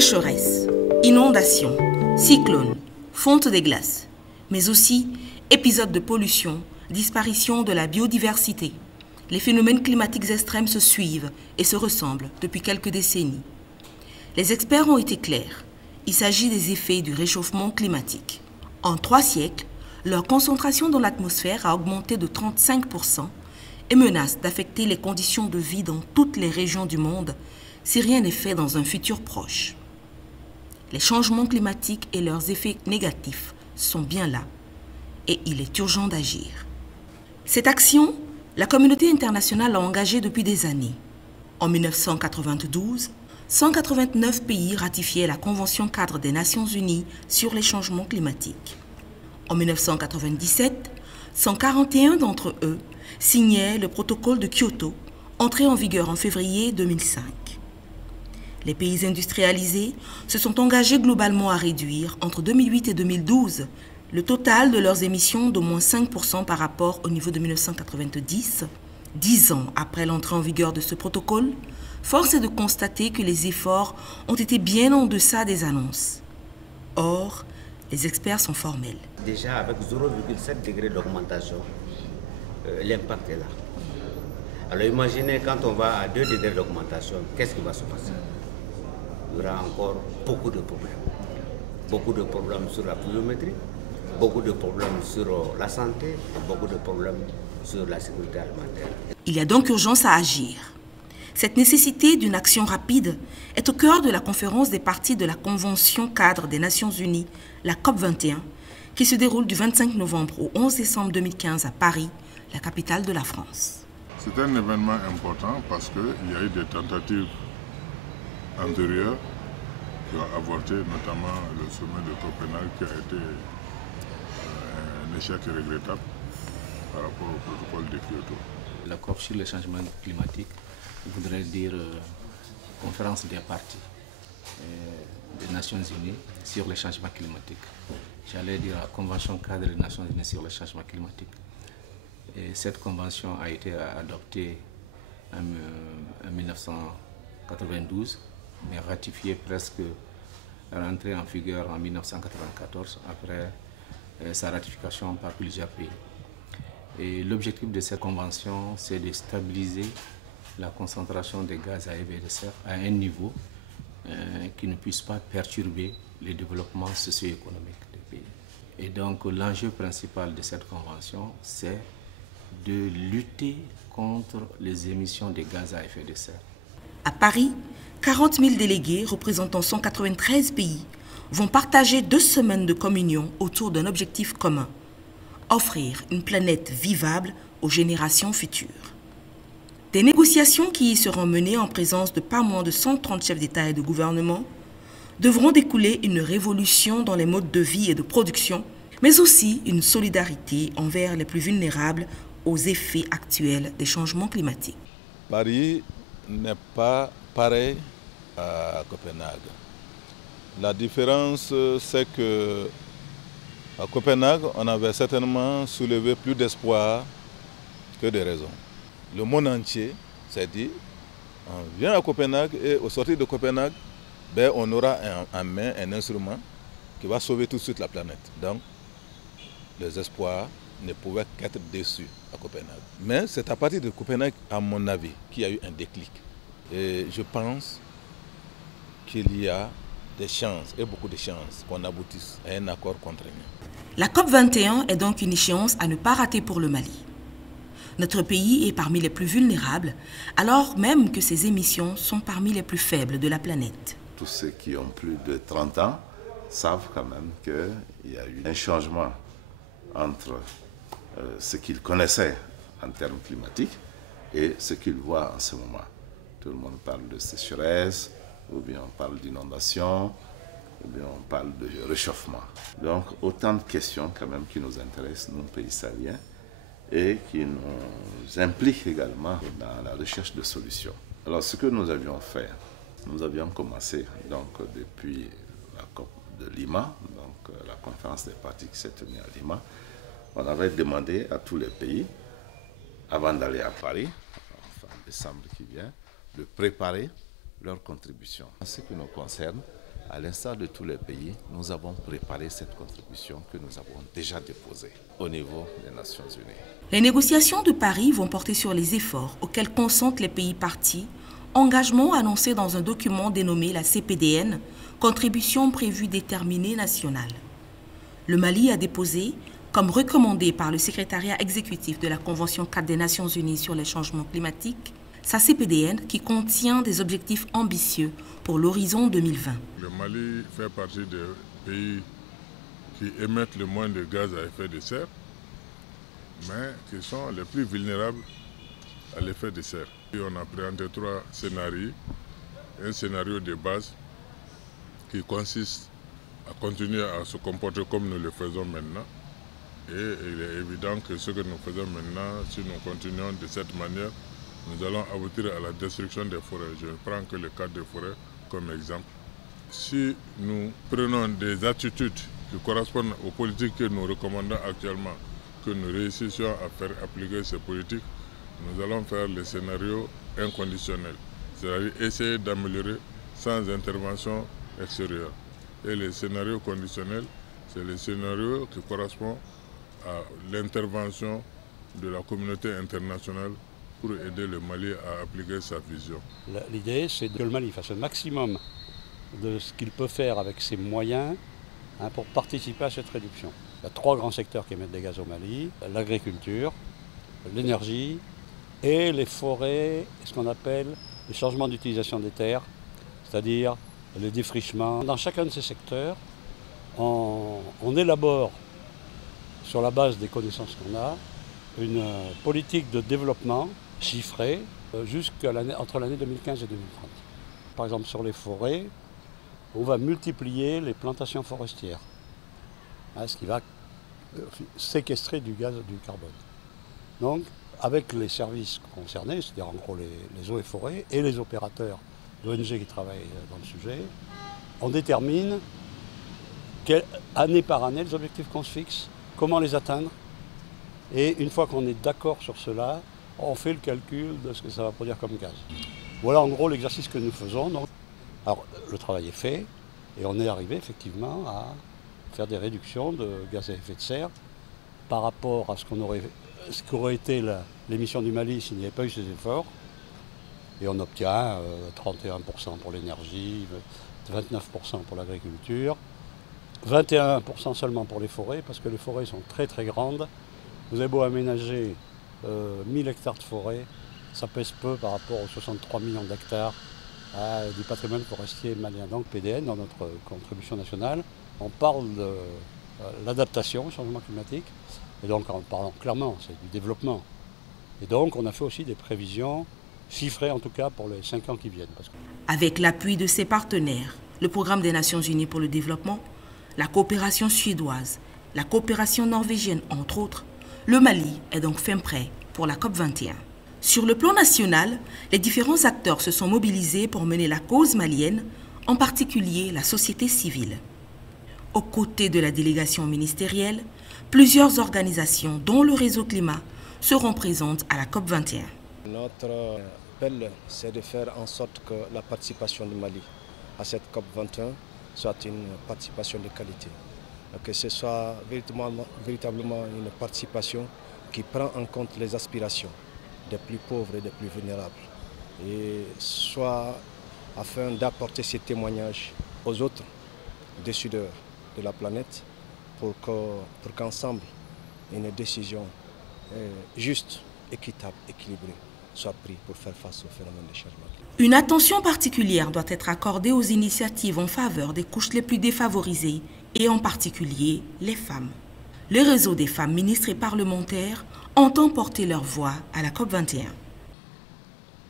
Sécheresse, inondations, cyclones, fonte des glaces, mais aussi épisodes de pollution, disparition de la biodiversité. Les phénomènes climatiques extrêmes se suivent et se ressemblent depuis quelques décennies. Les experts ont été clairs. Il s'agit des effets du réchauffement climatique. En 3 siècles, leur concentration dans l'atmosphère a augmenté de 35% et menace d'affecter les conditions de vie dans toutes les régions du monde si rien n'est fait dans un futur proche. Les changements climatiques et leurs effets négatifs sont bien là et il est urgent d'agir. Cette action, la communauté internationale l'a engagée depuis des années. En 1992, 189 pays ratifiaient la Convention cadre des Nations Unies sur les changements climatiques. En 1997, 141 d'entre eux signaient le protocole de Kyoto, entré en vigueur en février 2005. Les pays industrialisés se sont engagés globalement à réduire, entre 2008 et 2012, le total de leurs émissions d'au moins 5% par rapport au niveau de 1990. 10 ans après l'entrée en vigueur de ce protocole, force est de constater que les efforts ont été bien en deçà des annonces. Or, les experts sont formels. Déjà, avec 0,7 degrés d'augmentation, l'impact est là. Alors imaginez quand on va à 2 degrés d'augmentation, qu'est-ce qui va se passer? Il y aura encore beaucoup de problèmes. Beaucoup de problèmes sur la pluviométrie, beaucoup de problèmes sur la santé et beaucoup de problèmes sur la sécurité alimentaire. Il y a donc urgence à agir. Cette nécessité d'une action rapide est au cœur de la conférence des parties de la Convention cadre des Nations Unies, la COP21, qui se déroule du 25 novembre au 11 décembre 2015 à Paris, la capitale de la France. C'est un événement important parce qu'il y a eu des tentatives antérieures qui ont avorté, notamment le sommet de Copenhague qui a été un échec regrettable par rapport au protocole de Kyoto. La COP sur le changement climatique voudrait dire conférence des parties des Nations Unies sur le changement climatique. J'allais dire la Convention cadre des Nations Unies sur le changement climatique. Et cette convention a été adoptée en 1992, mais ratifiée presque, rentrée en vigueur en 1994 après sa ratification par plusieurs pays. Et l'objectif de cette convention, c'est de stabiliser la concentration des gaz à effet de serre à un niveau qui ne puisse pas perturber le développement socio-économique des pays. Et donc l'enjeu principal de cette convention, c'est de lutter contre les émissions de gaz à effet de serre. À Paris, 40 000 délégués représentant 193 pays vont partager 2 semaines de communion autour d'un objectif commun: offrir une planète vivable aux générations futures. Des négociations qui y seront menées en présence de pas moins de 130 chefs d'État et de gouvernement devront découler une révolution dans les modes de vie et de production, mais aussi une solidarité envers les plus vulnérables aux effets actuels des changements climatiques. Paris n'est pas pareil à Copenhague. La différence, c'est que à Copenhague, on avait certainement soulevé plus d'espoir que de raison. Le monde entier s'est dit, on vient à Copenhague et au sortir de Copenhague, on aura en main un instrument qui va sauver tout de suite la planète. Donc, les espoirs ne pouvaient qu'être déçus à Copenhague. Mais c'est à partir de Copenhague, à mon avis, qu'il y a eu un déclic. Et je pense qu'il y a des chances, et beaucoup de chances, qu'on aboutisse à un accord contraignant. La COP21 est donc une échéance à ne pas rater pour le Mali. Notre pays est parmi les plus vulnérables, alors même que ses émissions sont parmi les plus faibles de la planète. Tous ceux qui ont plus de 30 ans savent quand même qu'il y a eu un changement entre ce qu'ils connaissaient en termes climatiques et ce qu'ils voient en ce moment. Tout le monde parle de sécheresse, ou bien on parle d'inondation, ou bien on parle de réchauffement. Donc autant de questions quand même qui nous intéressent, nous, pays sahéliens, et qui nous impliquent également dans la recherche de solutions. Alors ce que nous avions fait, nous avions commencé donc depuis la COP de Lima, donc la conférence des parties qui s'est tenue à Lima. On avait demandé à tous les pays, avant d'aller à Paris, en décembre qui vient, de préparer leur contribution. En ce qui nous concerne, À l'instar de tous les pays, nous avons préparé cette contribution que nous avons déjà déposée au niveau des Nations Unies. Les négociations de Paris vont porter sur les efforts auxquels consentent les pays parties, engagement annoncé dans un document dénommé la CPDN, contribution prévue déterminée nationale. Le Mali a déposé, comme recommandé par le secrétariat exécutif de la Convention 4 des Nations Unies sur les changements climatiques, sa CPDN qui contient des objectifs ambitieux pour l'horizon 2020. Le Mali fait partie des pays qui émettent le moins de gaz à effet de serre, mais qui sont les plus vulnérables à l'effet de serre. Et on a présenté 3 scénarios. Un scénario de base qui consiste à continuer à se comporter comme nous le faisons maintenant. Et il est évident que ce que nous faisons maintenant, si nous continuons de cette manière, nous allons aboutir à la destruction des forêts. Je prends que le cas des forêts comme exemple. Si nous prenons des attitudes qui correspondent aux politiques que nous recommandons actuellement, que nous réussissions à faire appliquer ces politiques, nous allons faire le scénario inconditionnel, c'est-à-dire essayer d'améliorer sans intervention extérieure. Et le scénario conditionnel, c'est le scénario qui correspond à l'intervention de la communauté internationale pour aider le Mali à appliquer sa vision. L'idée, c'est que le Mali fasse le maximum de ce qu'il peut faire avec ses moyens pour participer à cette réduction. Il y a 3 grands secteurs qui émettent des gaz au Mali, l'agriculture, l'énergie et les forêts, ce qu'on appelle le changement d'utilisation des terres, c'est-à-dire le défrichement. Dans chacun de ces secteurs, on élabore, sur la base des connaissances qu'on a, une politique de développement chiffrée entre l'année 2015 et 2030. Par exemple, sur les forêts, on va multiplier les plantations forestières, ce qui va séquestrer du gaz, du carbone. Donc, avec les services concernés, c'est-à-dire en gros les eaux et forêts, et les opérateurs d'ONG qui travaillent dans le sujet, on détermine année par année les objectifs qu'on se fixe, comment les atteindre, et une fois qu'on est d'accord sur cela, on fait le calcul de ce que ça va produire comme gaz. Voilà en gros l'exercice que nous faisons. Donc, alors, le travail est fait, et on est arrivé effectivement à faire des réductions de gaz à effet de serre par rapport à ce qu'aurait été l'émission du Mali s'il n'y avait pas eu ces efforts. Et on obtient 31% pour l'énergie, 29% pour l'agriculture, 21% seulement pour les forêts, parce que les forêts sont très très grandes. Vous avez beau aménager 1000 hectares de forêt, ça pèse peu par rapport aux 63 millions d'hectares du patrimoine forestier malien. Donc PDN, dans notre contribution nationale, on parle de l'adaptation au changement climatique, et donc en parlant clairement, c'est du développement. Et donc on a fait aussi des prévisions chiffrées, en tout cas pour les 5 ans qui viennent. Avec l'appui de ses partenaires, le Programme des Nations Unies pour le développement, la coopération suédoise, la coopération norvégienne, entre autres, le Mali est donc fin prêt pour la COP21. Sur le plan national, les différents acteurs se sont mobilisés pour mener la cause malienne, en particulier la société civile. Aux côtés de la délégation ministérielle, plusieurs organisations, dont le Réseau Climat, seront présentes à la COP21. Notre appel, c'est de faire en sorte que la participation du Mali à cette COP21 soit une participation de qualité. Que ce soit véritablement une participation qui prend en compte les aspirations des plus pauvres et des plus vulnérables. Et soit afin d'apporter ces témoignages aux autres décideurs de la planète pour qu'ensemble une décision juste, équitable, équilibrée soit prise pour faire face au phénomène de changement climatique. Une attention particulière doit être accordée aux initiatives en faveur des couches les plus défavorisées et en particulier les femmes. Le réseau des femmes ministres et parlementaires entend porter leur voix à la COP21.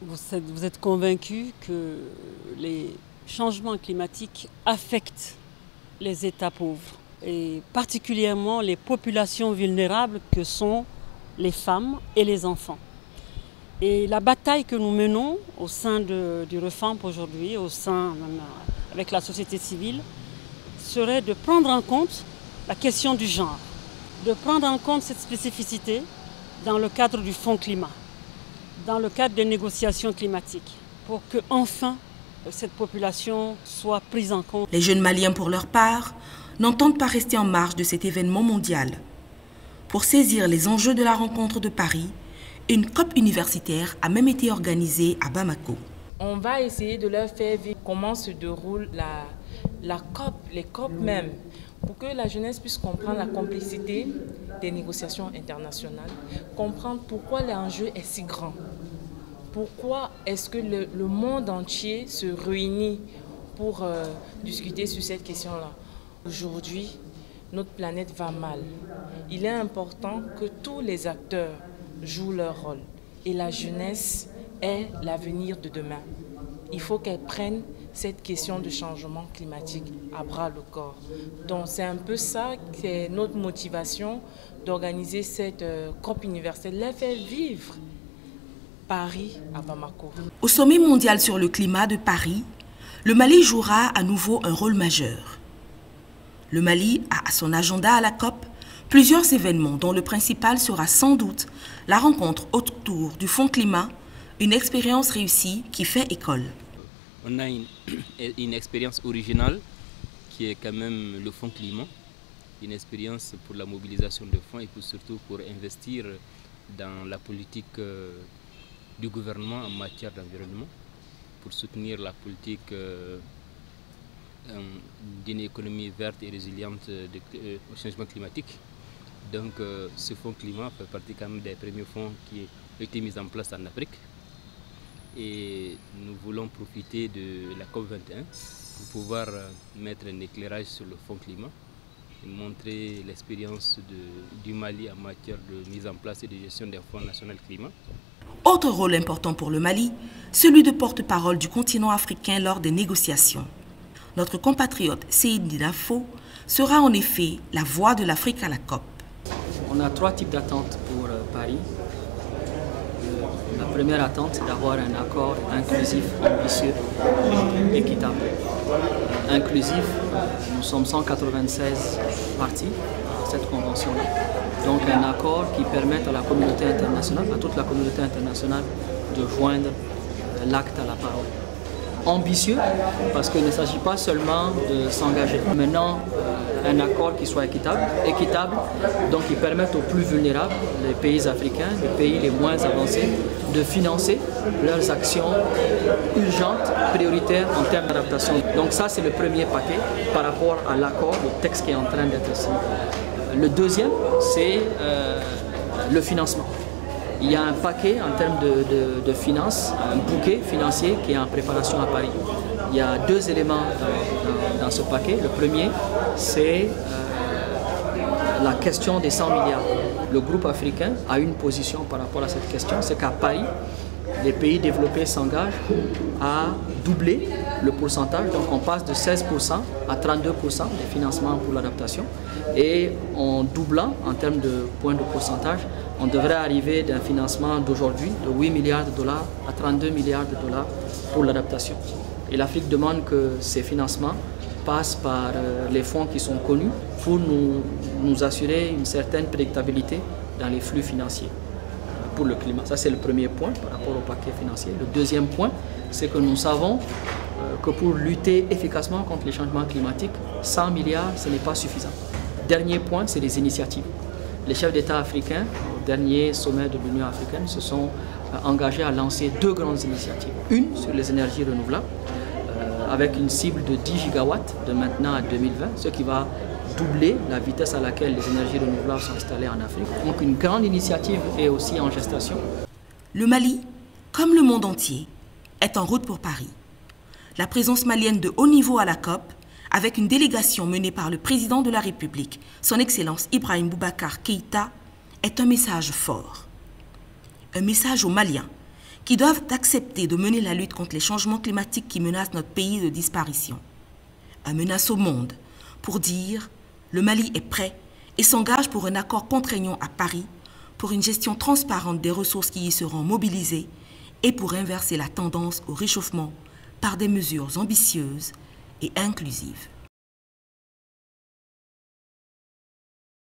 Vous êtes convaincus que les changements climatiques affectent les États pauvres et particulièrement les populations vulnérables que sont les femmes et les enfants. Et la bataille que nous menons au sein du REFAMP aujourd'hui, avec la société civile, serait de prendre en compte la question du genre, de prendre en compte cette spécificité dans le cadre du Fonds climat, dans le cadre des négociations climatiques, pour que enfin cette population soit prise en compte. Les jeunes Maliens, pour leur part, n'entendent pas rester en marge de cet événement mondial. Pour saisir les enjeux de la rencontre de Paris, une COP universitaire a même été organisée à Bamako. On va essayer de leur faire vivre comment se déroule la COP, les COP même, pour que la jeunesse puisse comprendre la complexité des négociations internationales, comprendre pourquoi l'enjeu est si grand. Pourquoi est-ce que le monde entier se réunit pour discuter sur cette question-là? Aujourd'hui, notre planète va mal. Il est important que tous les acteurs jouent leur rôle. Et la jeunesse est l'avenir de demain. Il faut qu'elle prenne cette question de changement climatique à bras le corps. Donc c'est un peu ça qui est notre motivation d'organiser cette COP universelle, les faire vivre Paris à Bamako. Au sommet mondial sur le climat de Paris, le Mali jouera à nouveau un rôle majeur. Le Mali a à son agenda à la COP plusieurs événements dont le principal sera sans doute la rencontre autour du Fonds climat, une expérience réussie qui fait école. On a une expérience originale qui est quand même le Fonds climat, une expérience pour la mobilisation de fonds et surtout pour investir dans la politique du gouvernement en matière d'environnement, pour soutenir la politique d'une économie verte et résiliente au changement climatique. Donc ce fonds climat fait partie quand même des premiers fonds qui ont été mis en place en Afrique. Et nous voulons profiter de la COP21 pour pouvoir mettre un éclairage sur le fonds climat et montrer l'expérience du Mali en matière de mise en place et de gestion des fonds national climat. Autre rôle important pour le Mali, celui de porte-parole du continent africain lors des négociations. Notre compatriote Seydi Dafo sera en effet la voix de l'Afrique à la COP. On a 3 types d'attentes pour Paris. La première attente, c'est d'avoir un accord inclusif, ambitieux, équitable. Inclusif, nous sommes 196 parties à cette convention-là. Donc un accord qui permette à la communauté internationale, à toute la communauté internationale, de joindre l'acte à la parole. Ambitieux, parce qu'il ne s'agit pas seulement de s'engager. Maintenant, un accord qui soit équitable, donc qui permette aux plus vulnérables, les pays africains, les pays les moins avancés, de financer leurs actions urgentes, prioritaires en termes d'adaptation. Donc ça, c'est le premier paquet par rapport à l'accord, le texte qui est en train d'être signé. Le deuxième, c'est le financement. Il y a un paquet en termes de finances, un bouquet financier qui est en préparation à Paris. Il y a 2 éléments dans ce paquet. Le premier, c'est la question des 100 milliards. Le groupe africain a une position par rapport à cette question, c'est qu'à Paris, les pays développés s'engagent à doubler le pourcentage. Donc on passe de 16% à 32% des financements pour l'adaptation. Et en doublant en termes de points de pourcentage, on devrait arriver d'un financement d'aujourd'hui de 8 milliards de dollars à 32 milliards de dollars pour l'adaptation. Et l'Afrique demande que ces financements passent par les fonds qui sont connus pour nous assurer une certaine prédictabilité dans les flux financiers pour le climat. Ça, c'est le premier point par rapport au paquet financier. Le deuxième point, c'est que nous savons que pour lutter efficacement contre les changements climatiques, 100 milliards, ce n'est pas suffisant. Dernier point, c'est les initiatives. Les chefs d'État africains, au dernier sommet de l'Union africaine, se sont engagés à lancer 2 grandes initiatives. Une sur les énergies renouvelables, avec une cible de 10 gigawatts de maintenant à 2020, ce qui va doubler la vitesse à laquelle les énergies renouvelables sont installées en Afrique. Donc une grande initiative est aussi en gestation. Le Mali, comme le monde entier, est en route pour Paris. La présence malienne de haut niveau à la COP, avec une délégation menée par le président de la République, son Excellence Ibrahim Boubacar Keïta, est un message fort. Un message aux Maliens qui doivent accepter de mener la lutte contre les changements climatiques qui menacent notre pays de disparition. Un menace au monde pour dire le Mali est prêt et s'engage pour un accord contraignant à Paris, pour une gestion transparente des ressources qui y seront mobilisées et pour inverser la tendance au réchauffement par des mesures ambitieuses et inclusives.